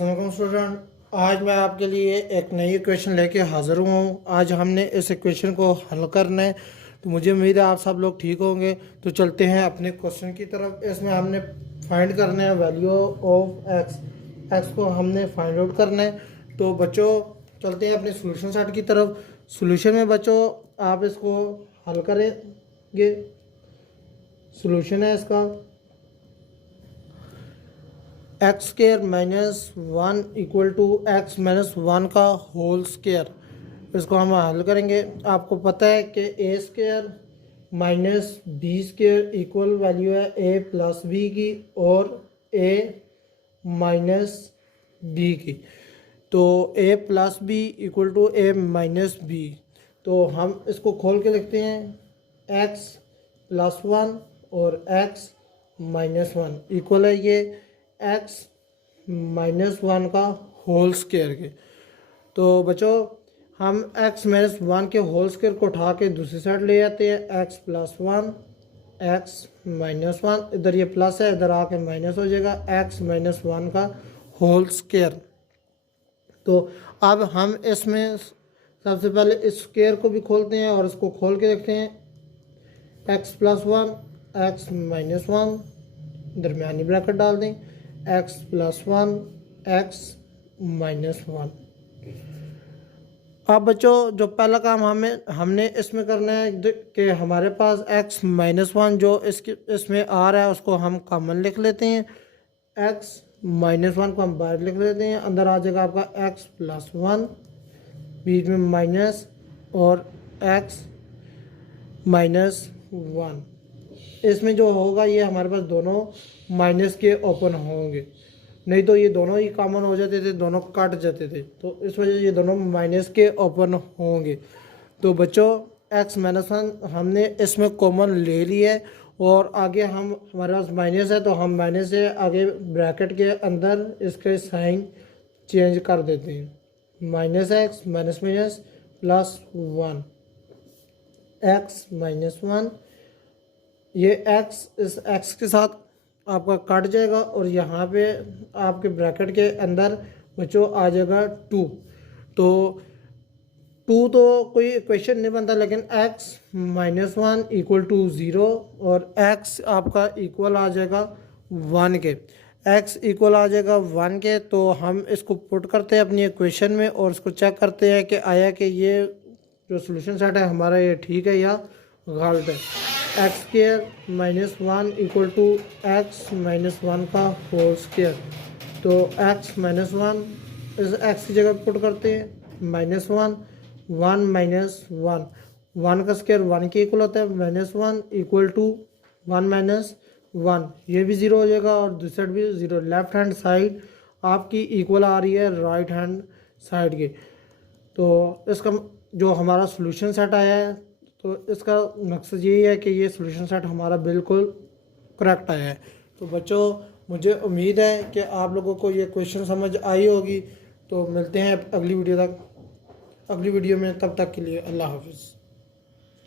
अस्सलाम वालेकुम स्टूडेंट। आज मैं आपके लिए एक नई इक्वेशन लेके हाज़िर हुआ हूँ। आज हमने इस इक्वेशन को हल करना है, तो मुझे उम्मीद है आप सब लोग ठीक होंगे। तो चलते हैं अपने क्वेश्चन की तरफ। इसमें हमने फाइंड करना है वैल्यू ऑफ एक्स। एक्स को हमने फाइंड आउट करना है। तो बच्चों चलते हैं अपने सोल्यूशन सेट की तरफ। सोल्यूशन में बच्चों आप इसको हल करेंगे। सोल्यूशन है इसका x square minus one equal to x minus one का होल स्केयर। इसको हम हल करेंगे। आपको पता है कि a square minus b square equal value है ए प्लस बी की और ए माइनस बी की। तो a plus b equal to a minus b. तो हम इसको खोल के लिखते हैं एक्स प्लस वन और एक्स माइनस वन इक्वल है ये एक्स माइनस वन का होल स्केयर के। तो बच्चों हम एक्स माइनस वन के होल स्केयर को उठा के दूसरी साइड ले जाते हैं। X plus one x minus one, इधर ये प्लस है इधर आके माइनस हो जाएगा, एक्स माइनस वन का होल स्केयर। तो अब हम इसमें सबसे पहले इस स्केयर को भी खोलते हैं और इसको खोल के देखते हैं। X plus one x minus one, दरमियानी ब्रैकेट डाल दें, x plus one x minus one. अब बच्चों जो पहला काम हमने इसमें करना है कि हमारे पास एक्स माइनस वन जो इसमें आ रहा है उसको हम कॉमन लिख लेते हैं। एक्स माइनस वन को हम बाहर लिख लेते हैं, अंदर आ जाएगा आपका एक्स प्लस वन, बीच में माइनस और एक्स माइनस वन। इसमें जो होगा ये हमारे पास दोनों माइनस के ओपन होंगे, नहीं तो ये दोनों ही कॉमन हो जाते थे, दोनों कट जाते थे। तो इस वजह से ये दोनों माइनस के ओपन होंगे। तो बच्चों एक्स माइनस वन हमने इसमें कॉमन ले लिया है और आगे हमारे पास माइनस है तो हम माइनस से आगे ब्रैकेट के अंदर इसके साइन चेंज कर देते हैं। Minus x minus minus plus one, x minus one. ये एक्स इस एक्स के साथ आपका कट जाएगा और यहाँ पे आपके ब्रैकेट के अंदर बच्चों आ जाएगा टू। तो टू तो कोई इक्वेशन नहीं बनता, लेकिन x minus one equal to zero और एक्स आपका इक्वल आ जाएगा वन के। एक्स इक्वल आ जाएगा वन के। तो हम इसको पुट करते हैं अपनी इक्वेशन में और इसको चेक करते हैं कि आया कि ये जो सोल्यूशन सेट है हमारा ये ठीक है या गलत है। X square minus one equal to x minus one का होल स्केयर। तो एक्स माइनस वन इस एक्स की जगह पुट करते हैं, minus one one minus one, one का स्केयर वन के इक्वल होता है, minus one equal to one minus one, ये भी ज़ीरो हो जाएगा और दूसरी साइड भी ज़ीरो। लेफ्ट हैंड साइड आपकी इक्वल आ रही है राइट हैंड साइड के। तो इसका जो हमारा सोल्यूशन सेट आया है तो इसका मकसद यही है कि ये सोल्यूशन सेट हमारा बिल्कुल करेक्ट आया है। तो बच्चों मुझे उम्मीद है कि आप लोगों को ये क्वेश्चन समझ आई होगी। तो मिलते हैं अगली वीडियो में, तब तक के लिए अल्लाह हाफिज़।